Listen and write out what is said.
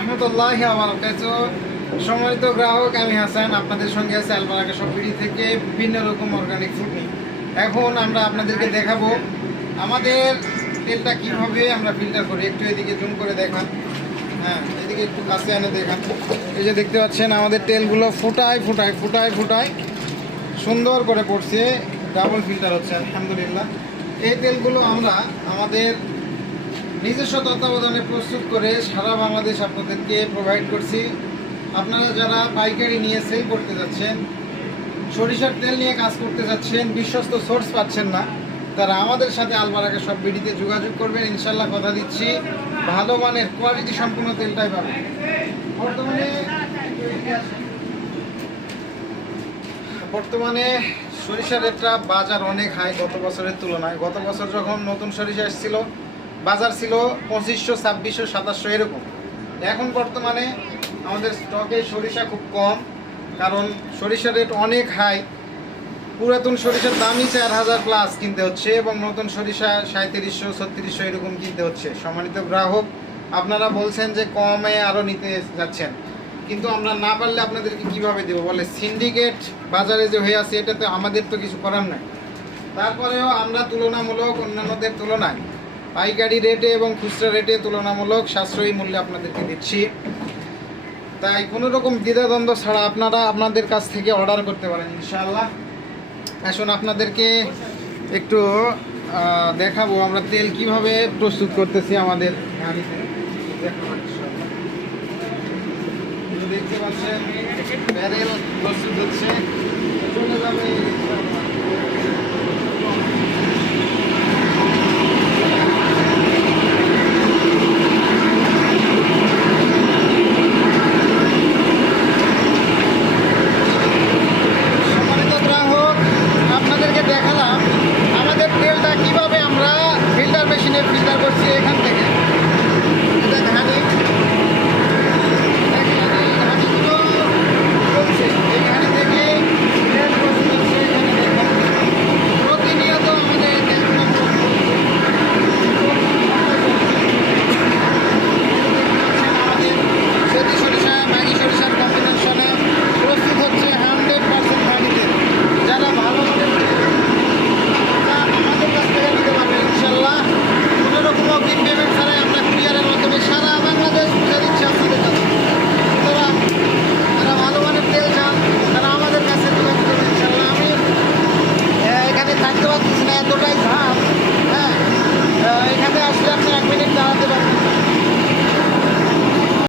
রাহমাতুল্লাহি ওয়া বারাকাতুহু। সম্মানিত গ্রাহক, আমি হাসান, আপনাদের সঙ্গে আছি আলবারাকা শপ বিডি থেকে বিভিন্ন রকম অর্গানিক ফুড নিয়ে। এখন আমরা আপনাদেরকে দেখাবো আমাদের তেলটা কিভাবে আমরা ফিল্টার করি। একটু এদিকে জুম করে দেখান, হ্যাঁ এদিকে একটু কাছে এনে দেখান। এই যে দেখতে পাচ্ছেন আমাদের তেলগুলো ফুটায় সুন্দর করে পড়ছে, ডাবল ফিল্টার হচ্ছে আলহামদুলিল্লাহ। এই তেলগুলো আমরা আমাদের নিজস্ব তত্ত্বাবধানে প্রস্তুত করে সারা বাংলাদেশ আপনাদেরকে প্রোভাইড করছি। আপনারা যারা পাইকারি নিয়ে সেল করতে যাচ্ছেন, সরিষার তেল নিয়ে কাজ করতে যাচ্ছেন, বিশ্বস্ত সোর্স পাচ্ছেন না, তারা আমাদের সাথে আলবারাকা শপ বিডিতে যোগাযোগ করবেন। ইনশাল্লাহ কথা দিচ্ছি ভালো মানের কোয়ালিটি সম্পূর্ণ তেলটাই পাবেন। বর্তমানে সরিষার রেটটা বাজার অনেক হাই গত বছরের তুলনায়। গত বছর যখন নতুন সরিষা এসেছিল বাজার ছিল 2500, 2600, 2700 এরকম। এখন বর্তমানে আমাদের স্টকে সরিষা খুব কম, কারণ সরিষার রেট অনেক হাই। পুরাতন সরিষার দামই 4000 প্লাস কিনতে হচ্ছে এবং নতুন সরিষা 3700, 3600 এরকম কিনতে হচ্ছে। সম্মানিত গ্রাহক, আপনারা বলছেন যে কমে আরও নিতে যাচ্ছেন, কিন্তু আমরা না পারলে আপনাদেরকে কিভাবে দেবো বলে? সিন্ডিকেট বাজারে যে হয়ে আছে, এটা তো আমাদের তো কিছু করার নাই। তারপরেও আমরা তুলনামূলক অন্যান্যদের তুলনায় পাইকারি রেটে এবং খুচরা রেটে তুলনামূলক সাশ্রয়ী মূল্যে আপনাদেরকে দিচ্ছি। তাই কোনো রকম দ্বিধাদ্বন্দ্ব ছাড়া আপনারা আপনাদের কাছ থেকে অর্ডার করতে পারেন ইনশাআল্লাহ। আসুন আপনাদেরকে একটু দেখাবো আমরা তেল কিভাবে প্রস্তুত করতেছি আমাদের গাড়িতে। দেখতে পাচ্ছেন ব্যারেল প্রস্তুত হচ্ছে, চলে যাবে।